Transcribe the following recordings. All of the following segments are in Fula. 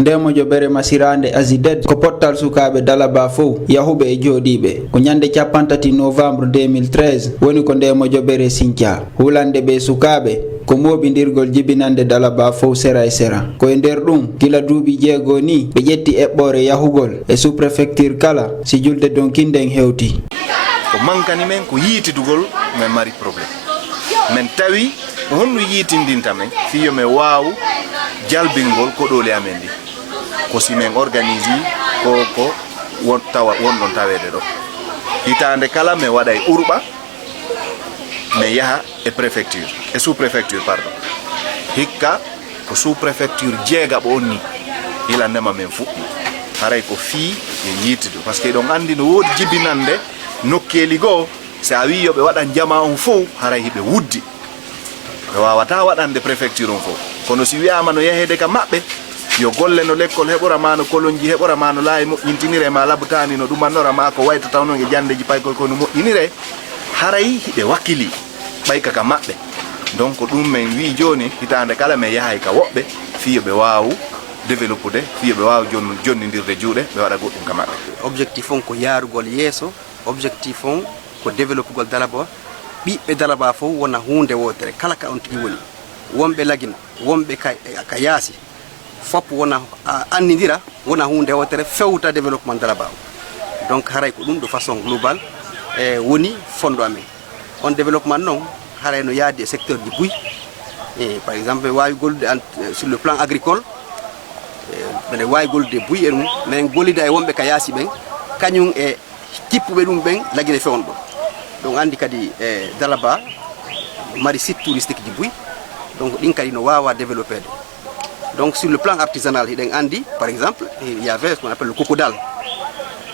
ndemo jobere masirande Azided ko pottal sukabe Dalaba fo yahube e jodibe ko nyande 30 novembre 2013 woni ko ndemo jobere Sinthia hulande be sukabe ko moɓidirgol jibinande Dalaba fo sera e sera ko e nder ɗum gila duuɓi jeego ni ɓe ƴetti eɓɓore yahugol e sous préfecture kala si julde donkinden hewti ko mankani men ko yiitidugol men mari probléme men tawi honno yiitindinta men fiyo men waaw jalbingol ko ɗole amen ndi ko si men organise ko won tawa wonɗon tawede ɗo hitande kala men waɗa e urɓa mais yaha e préfecture e sous préfecture pardon hikka ko sous préfecture jeegaɓo on ni hilandema men fuɗɗi haray ko fii e yiitidu par ce que ɗon andi no woodi jibinande nokkeli goo so a wi yoɓe waɗan jama on fof haray hiɓe wuddi ɓe wawata waɗande préfecture on fof kono si wiyama no yahede ka maɓɓe yo golle no l'école heɓorama no kolonji heɓorama no laayi moƴƴintinire ma labutani no ɗumannorama ko wayto taw noon e jandeji paykol kono moƴƴinire haray hiɓe wakkili ɓayka ka maɓɓe donc ɗum men wi joni hitande kala men yahay ka woɓɓe fiyo ɓe waw développude fiyo ɓe waw jonnidirde juuɗe ɓe waɗa goɗɗum ka maɓɓe. Objectif on ko yarugol yeeso, objectif on ko développugol Dalaba ɓiɓɓe Dalaba fof wona hunde wotere kala ka on tigi woni wonɓe lagina wonɓe ka yaasi fop wona andidira wona hunde wotere fewta développement Dalaba o donc haray ko ɗum de façon global woni fondo amen on développement noon haray no yaadi e secteur du buy par exemple wawi gollude sur le plan agricole mene wawi gollude buy e ɗum men gollida e wonɓe ka yaasi ɓen kañum e kippuɓe ɗum ɓen lagine fewon ɗo donc andi kadi Dalaba mari site touristique ji buy donc ɗin kadi no wawa développé donc sur le plan artisanal hiɗen andi par exemple il y avait ce qu'on appelle le cocodal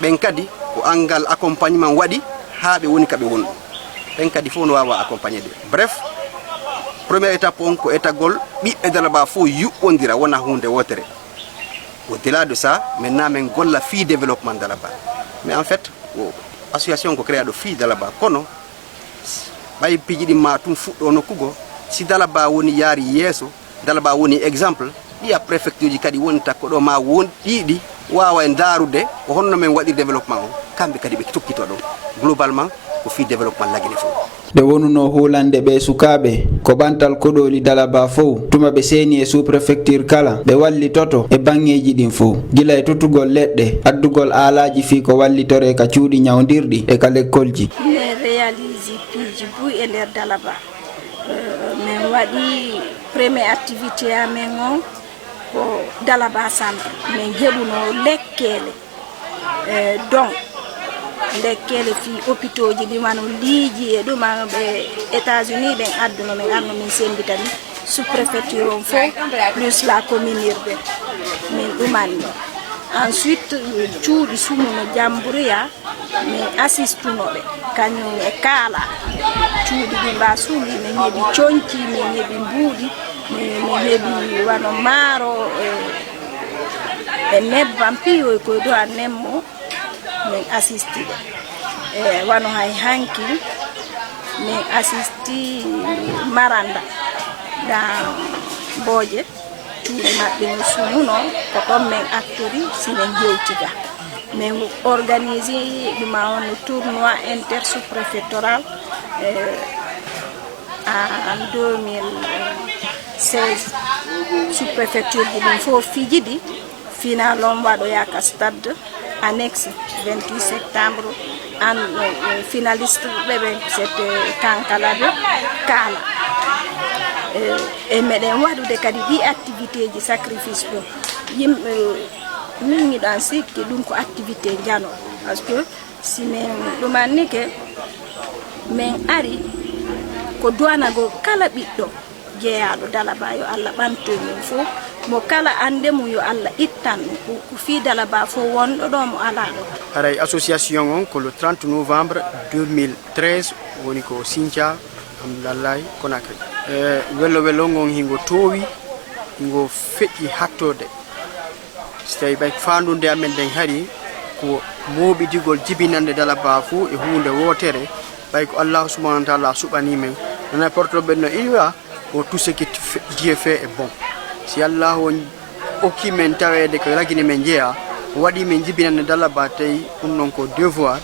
ɓen kadi ko angal accompagnement waɗi ha ɓe woni kaɓe wonɗo ɓen kadi fof no wawa accompagné de bref première étape on ko étagol ɓiɓɓe Dalaba fof yuɓɓodira wona hunde wotere au delà de ça maintenant men golla fi développement Dalaba mais en fait association ko créaɗo fi Dalaba kono ɓay piiji ɗi ma tum fuɗɗo nokkugo si Dalaba woni yaari yeeso Dalaba woni exemple ɗiya préfecture ji kadi wonta ko ɗo ma won ɗiɗi wawa en darude ko honno men waɗi développement o kamɓe kadi ɓe tokkito ɗon globalement ko fi développement lagine fof ɓe wonuno hulande ɓe sukaɓe ko ɓantal koɗoli Dalaba fof tuma ɓe seeni e sous préfecture kala ɓe wallitoto e bangeji ɗin fof gila e tuttugol leɗɗe addugol alaji fi ko wallitore ka cuuɗi ñawdirɗi e ka lekkolji min réalise piiji buy e nder Dalaba min waɗi premier activité amen on ko Dalaba centre min heɓuno lekkele donc lekkele fi hôpitaux ji ɗi wano liiji e ɗuma ɓe États-Unis ɓen adduno min arno min sembitani sous préfecture on fof plus la commune urbaine min ɗumanni ensuite cuuɗi sumuno Jamburia min assistunoɓe kañum e kaala cuuɗi ɗi mba suumi min heeɓi coñci min heeɓi mbuuɗi min heeɓi wano maaro e nebbam piyoy koye do a nemmo min assisti wano hay hanki min assisti Maranda dans Boje cuuɗi maɓɓe no sumuno ko ɗon min actori simin hewtiga min organise ɗuma on tournoi intersous-préfectoral en 2016 sous-préfecture ji ɗum fof fiji ɗi final on waɗoya ka stade annexe 28 septembre en finaliste ɓeɓe c'était Kankalaɓe Kala e meɗen waɗude kadi ɗi activité ji sacrifice ɗo yimɓe min yiɗan sikki ɗum ko activité jano par ce que si min ɗumannike min ari ko duwanago kala ɓiɗɗo jeeyaɗo Dalaba yo Allah ɓamtoy mum fof mo kala ande mum yo Allah ittan ko fi Dalaba fof wonɗo ɗo mo ala ɗo haray association on ko le 30 novembre 2013 woni ko Sinthia Hamdallahi Conakry wello wello ngon hingo towi hingo feƴƴi hattode so tawi ɓay fandude amen nden haari ko moɓidigol jibinande Dalaba fof e hunde wotere ɓay ko Allah subhanahu wa ta'ala suɓani men nana portoɓe no iwa pour tout ce qui Dieu fait est bon si Allah on okki men tawede ko lagine men jeeya waɗi men jibinande Dalaba tawi ɗum ɗon ko devoir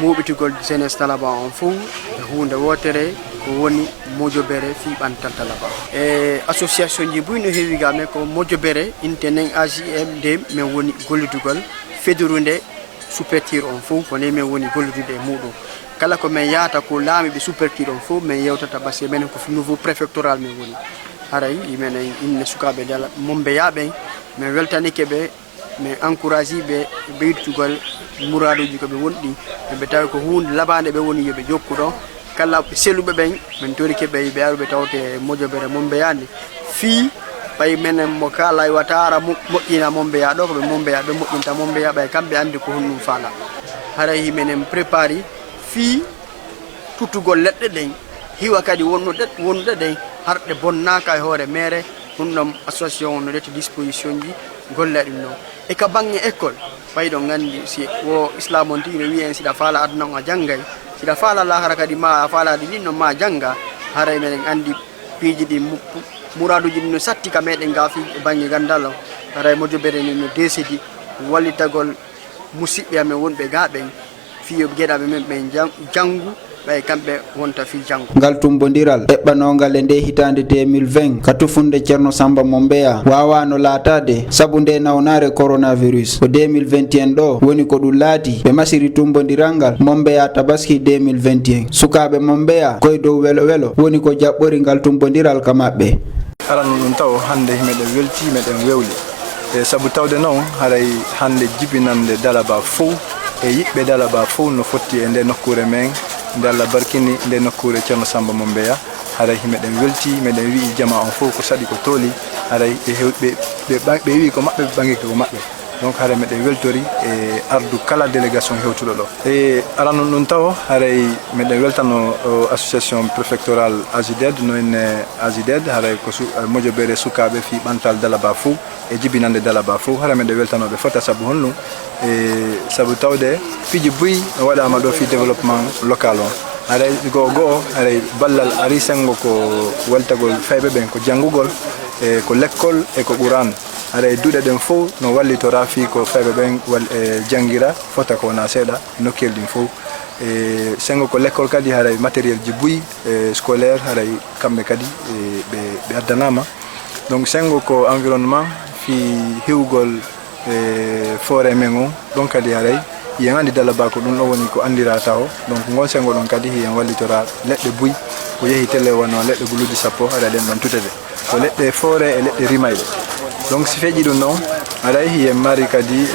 muɓitugol jeunesse Dalaba on fof e hunde wotere ko woni mojobere fi ɓantal Dalaba e association ji buy no heewi ga men ko mojobere intenen AJM nde men woni gollidugol federunde supertir on fof ko ne men woni gollidude e muɗum kala ko men yahata ko laami ɓe supertir on fof men yewtata basse men ko nouveau préfectoral men woni haray menen inne sukaɓe dala mombeyaɓen min weltanike ɓe min encourage ɓe ɓeydutugol muraduji koɓe wonɗi ɓe tawi ko hunde labade ɓe woni yoɓe jokku ɗon kala seluɓe ɓen min torike ɓe ɓe aruɓe tawte mojobere mombeyande fi ɓay menen mo kala watara moƴƴina mombeya ɗo koɓe mombeya ɓe moƴƴinta mombeya ɓay kamɓe andi ko honɗum faala haray menen prépari fi tuttugol leɗɗe ɗen hiwa kadi wonnuɗe ɗen harɗe bonnaka e hoore mere ɗum ɗon association no reti disposition ji golla ɗum ɗon e ka bangge école ɓayɗon gandi si wo islam on tigi no wiyen siɗa faala aduna on a janggay siɗa faala lahara kadi ma a faalaɗi ɗin ɗon ma jangga haray meɗen andi piiji ɗi muraduji ɗi no satti ka meɗen ga fi e banggue gandal o haray mojobere ni no desidi wallitagol musidɓe amen wonɓe ga ɓen fiyoɓe gueɗaɓe men ɓen janggu ɓay kamɓe wonta fi janggo ngal tumbodiral eɓɓanogal e nde hitande 2020 ka tufunde ceerno Samba Mombeya wawano laatade saabu nde nawnare coronavirus ko 2021 ɗo woni ko ɗum laati ɓe masiri tumbodiral ngal Mombeya Tabaski 2021 sukaɓe Mombeya koye dow welo welo woni ko jaɓɓori ngal tumbodiral ka maɓɓe arano ɗum taw hande meɗen welti meɗen wewli e saabu tawde noon haray hande jibinande Dalaba fof e yiɓɓe Dalaba fof no fotti e nde nokkure men nde Allah barkini nde nokkure ceerno Samba Mombeya haray meɗen welti meɗen wi jama on fof ko saɗi ko tooli haray ɓe wi ko maɓɓe ɓe ɓangi ko maɓɓe donc haray meɗen weltori e ardu kala délégation hewtuɗo ɗo e arano ɗum taw haray meɗen weltano association préfectorale AJDED no enne AJDED haray ko mojobere sukaɓe fi ɓantal Dalaba fof e jibinande Dalaba fof haray meɗen weltanoɓe fota saabu honɗum e saabu tawde piiji buy no waɗama ɗo fi développement local o haray goho haray ballal ari sengo ko waltagol fayɓe ɓen ko janngugol e ko l'école e ko Qur'an haray duuɗe ɗen fof no wallitora fi ko fayɓe ɓen janggira fota ko wona seeɗa nokkel ɗin fof e sengo ko l'école kadi haray matériel ji buy scolaire haray kamɓe kadi ɓe addanama donc sengo ko environnement fi hewgol forêt men o ɗon kadi haray yen andi Dalaba ko ɗum ɗo woni ko andira taw donc gon sengo ɗon kadi yen wallitora leɗɗe buy ko yeehi télé wonno leɗɗe guluji sappo haɗa ɗen ɗon tutede ko leɗɗe forêt e leɗɗe rimayɗe donc si feƴƴi ɗum noon haɗay yen mari kadi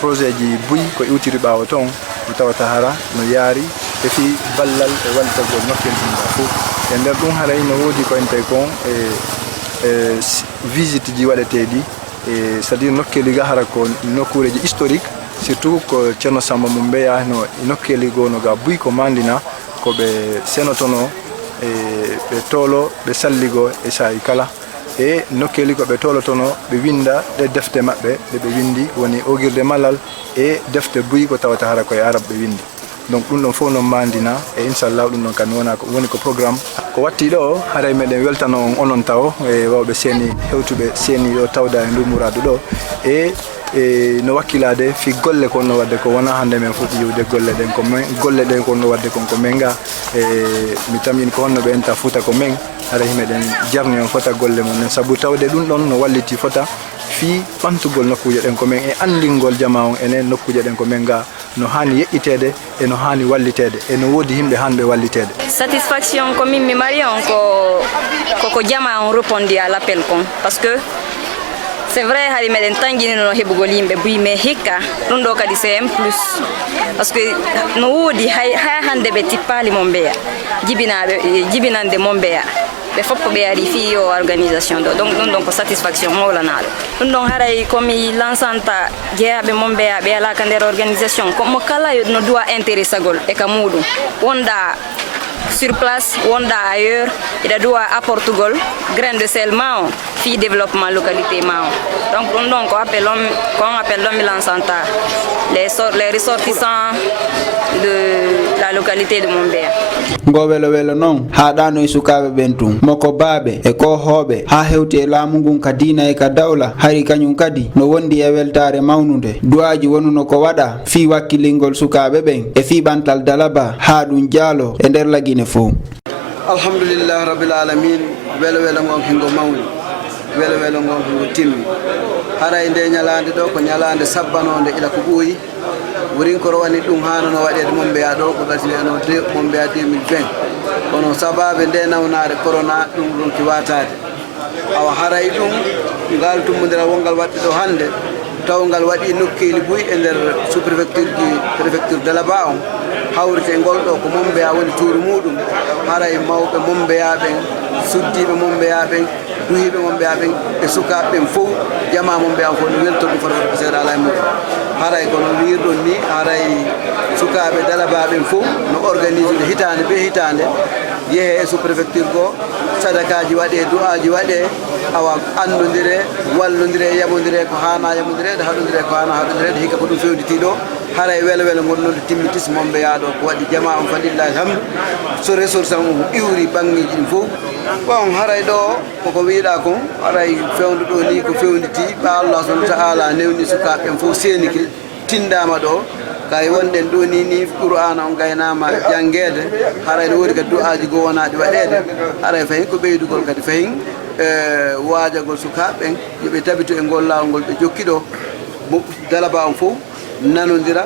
projet ji buy ko iwtiri ɓawo toon o tawata hara no yaari e fi ballal e wallitagol nokkel ɗum ɗa fof e nder ɗum haray no woodi ko ente kon visite ji waɗeteɗi c'est à dire nokkeli ga hara ko nokkureji historique surtout ko ceerno Samba Mombeya no nokkeli gono ga buy ko mandina ko ɓe senotono ɓe toolo ɓe salligo e sayi kala e nokkeli ko ɓe tolotono ɓe winda ɗe defte maɓɓe ɗe ɓe windi woni ogirde malal e defte buy ko tawata hara koye arab ɓe windi donc ɗum ɗon fof noon mandina e inchallah ɗum ɗon kam woni ko programme ko watti ɗo haray meɗen weltano on onon taw e wawɓe seeni hewtuɓe seeni ɗo tawda e ndu muradu ɗo e no wakkilade fi golle kon no wadde ko wona hande men fof yiwde golle ɗen ko men golle ɗen kon no wadde kon ko men ga e mi tamini ko honno ɓe enta fuuta ko men haray meɗen jarni on fota golle mon nen saabu tawde ɗum ɗon no walliti fota fi ɓantugol nokkuje ɗen ko men e andingol jama on enen nokkuje ɗen ko men ga no hani yeƴƴitede e no hani wallitede e no woodi himɓe hanɓe wallitede satisfaction ko min mi mari on ko jama on répondit à l'appel kon parce que c'est vrai hari meɗen tanguinino heɓugol yimɓe buy mais hikka ɗum ɗo kadi c'est un plus parce que no woodi ha hande ɓe tippali Mombeya jibinande Mombeya ɓe foppo ɓe ari fi o organisation ɗo donc ɗum ɗon ko satisfaction mawlanaɗo ɗum ɗon haray komi lansanta jeeyaɓe Mombeya ɓe alaka nder organisation mo kala no duwa intéressé gol e ka muɗum wonda sur place wonda ailleurs ida duwa apportugol grain de sel ma on fi développement localité ma on donc ɗum ɗon ko appel ɗon mi lansanta les ressortissants de la localité de Mombea. Ngo welo welo non haɗano e sukaɓe ɓen tun moko baaɓe e ko hooɓe ha hewti e laamu ngun ka diina e ka dawla hari kañum kadi no wondi e weltare mawnude du'aji wonuno ko waɗa fi wakkilingol sukaɓe ɓen e fi ɓantal Dalaba ha ɗum jaalo e nder lagine fo. Alhamdulillah rabbil alamin, welo welo ngon hingo mawni, welo welo ngon hingo timmi. Hara e nde ñalande ɗo ko ñalande sabbanode ila ko ɓooyi wurin ko rowani ɗum hanano waɗede Mombea ɗo ko ɗatineno Mombea 2020 kono sababe nde nawnare corona ɗum ronki watade awa haray ɗum ngal tummodira wongal waɗɗe ɗo hande taw ngal waɗi nokkeli buy e nder sous préfecture Dalaba on hawrite ngol ɗo ko Mombea woni tuuru muɗum haray mawɓe Mombea ɓen suddiɓe Mombea ɓen duhiɓe Mombea ɓen e sukaɓe ɓen fof jama Mombea fof no weltor ɗum fota ko seeɗa ala e muɗum haray kono wirɗon ni haray sukaɓe Dalaba ɓen fof no organise de hitande be hitande yeehe e sous préfecture go sadakaji waɗe du'aji waɗe awa andodire wallodire yamodire ko hana yamodirede haɗodire ko hana haɗodirede hikka ko ɗum fewnditi ɗo haray welo welo gonnoɗo timmitis Mombea ɗo ko waɗi jama on falillahi alhamdu so ressource on iwri banggueji ɗin fof bon haray ɗo koko wiiɗa kon haray fewndo ɗo ni ko fewnditi ɓa Allah subhanahu wa ta'ala newni sukaɓe fof seniki tindama ɗo kay wonɗen ɗo ni Qur'ana on gaynama jangede haray no woni kadi du'aji go wonaɗi waɗede haray fayin ko ɓeydugol kadi fayin waajagol sukaɓeɓen yoɓe tabito e ngol lawol ngol ɓe jokki ɗo Dalaba on fof nanodira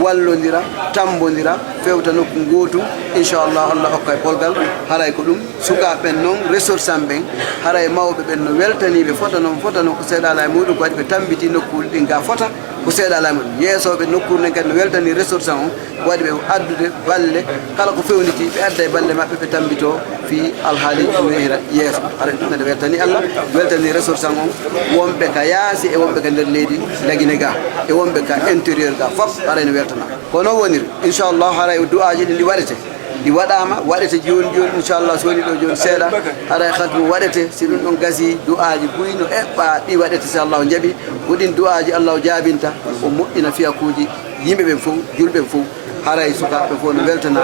wallodira tambodira fewta nokku gotum inchallah Allah hokka e bolgal haray ko ɗum sukaɓeɓen noon ressource am ɓen haray mawɓe ɓen no weltaniɓe fota noon ko seeɗa ala e muɗum ko waɗi ɓe tambiti nokkuji ɗin ga fota ko seeɗa ala e muɗum yeesoɓe nokkure nden kadi no weltani ressource on ko waɗi ɓe addude balle kala ko fewniti ɓe adda e balle maɓɓe ɓe tambito fi alhaaliji ɗum yehira yeeso haray ɗum ene weltani Allah weltani ressource on wonɓe ka yaasi e wonɓe ka nder leydi lagine ga e wonɓe ka intérieur ga fof haray no weltana kono woniri inchallah haray du'aji ɗi waɗete ɗi waɗama waɗete joni inchallah so woni ɗo joni seeɗa haray hatmu waɗete si ɗum ɗon gasi du'aji buyno eɓɓa ɗi waɗete so Allah jaaɓi woɗin du'aji Allah jaabinta o moƴƴina fiyakuji yimɓeɓen fof julɓen fof haray sukaɓe fof no weltana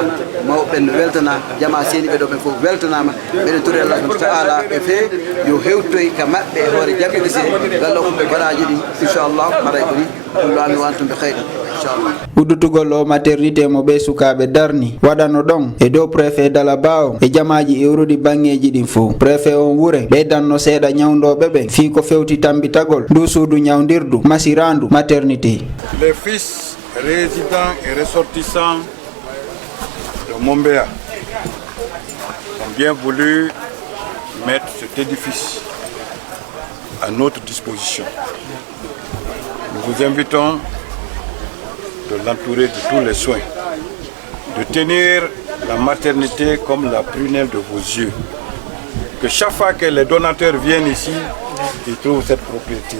mawɓe no weltana jama seniɓe ɗo ɓen fof weltanama mbeɗen tori Allah subhanahu wa ta'ala ɓe fee yo hewtoy ka maɓɓe e hoore jaɓɓiɗe se galla hokkuɓe baraji ɗi inchallah haray ko ni kullu amin wa antum bi khayr inchallah uddutugol o maternité mo ɓe sukaɓe darni waɗano ɗon e dow préfet Dalaba o e jamaji iwruɗi banggueji ɗin fof préfet on wure ɓeydanno seeɗa ñawdoɓe ɓe fi ko fewti tambitagol ndu suudu ñawdirdu masirandu maternité. Les fils résidents et ressortissants de Mombea ont bien voulu mettre cet édifice à notre disposition. Nous vous invitons de l'entourer de tous les soins, de tenir la maternité comme la prunelle de vos yeux. Que chaque fois que les donateurs viennent ici, ils trouvent cette propriété.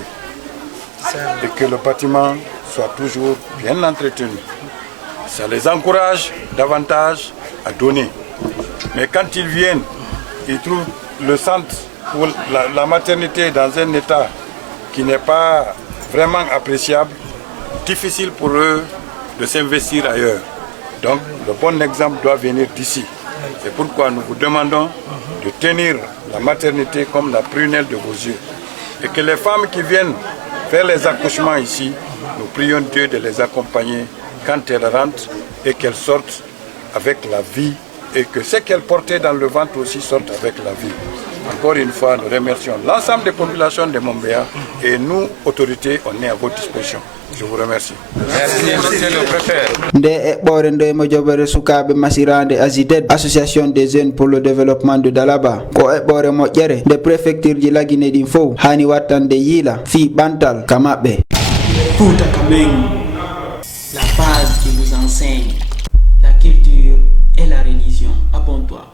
Et que le bâtiment soit toujours bien entretenu. Ça les encourage davantage à donner. Mais quand ils viennent, ils trouvent le centre ou la maternité dans un état qui n'est pas vraiment appréciable, difficile pour eux de s'investir ailleurs. Donc le bon exemple doit venir d'ici. C'est pourquoi nous vous demandons de tenir la maternité comme la prunelle de vos yeux. Et que les femmes qui viennent faire les accouchements ici, nous prions Dieu de les accompagner quand elles rentrent et qu'elles sortent avec la vie et que ce qu'elles portaient dans le ventre aussi sortent avec la vie. Encore une fois, nous remercions l'ensemble des populations de Mombea et nous, autorités, on est à votre disposition. Je vous remercie. Merci, monsieur le préfet. Nde eɓɓore nde mo jobere sukaɓe masirande AZIDED association des jeunes pour le développement de Dalaba ko eɓɓore moƴƴere nde préfecture ji lagine ɗin fof hani wattande yiila fi ɓantal ka maɓɓe. Fouta Kameng, la base qui vous enseigne la culture et la religion. Abonne-toi.